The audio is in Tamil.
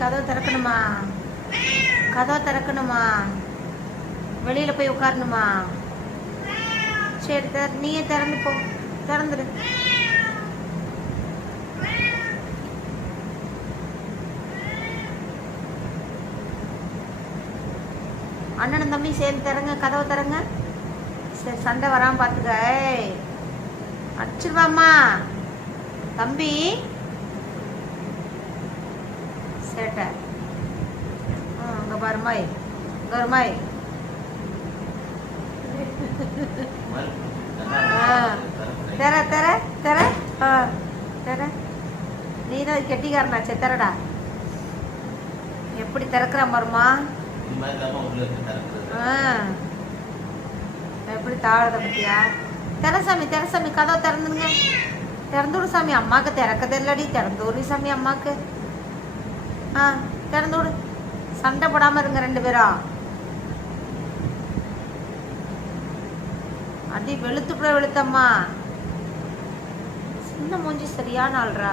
கதவை திறக்கணுமா? கதவை திறக்கணுமா? வெளியில போய் உட்காரணுமா? சரி நீயே திறந்து போ. திறந்துடு. அண்ணனும் தம்பி சேர்ந்து திறங்க, கதவை திறங்க. சரி சண்டை வராமல் பார்த்துக்க. அடிச்சிருவாம்மா தம்பி. சேட்டை. அங்கே பாருமாய், இங்கே வருமாய். தெர தெர தெர தெர. நீ தான் கெட்டிக்காரனாச்சே, திறடா. எப்படி திறக்கிற மருமா? எப்படி தாழத பத்தியா? தெரசாமி தெரசாமி கதவை திறந்துடுங்க. திறந்து விடு சாமி. அம்மாவுக்கு திறக்கது இல்லடி. திறந்து விடு சாமி அம்மாவுக்கு. திறந்து விடு. சண்டை போடாமல் இருங்க ரெண்டு பேரும். அடி வெளுத்துப்பட வெளுத்தம்மா. சின்ன மூஞ்சி சரியான ஆள்றா.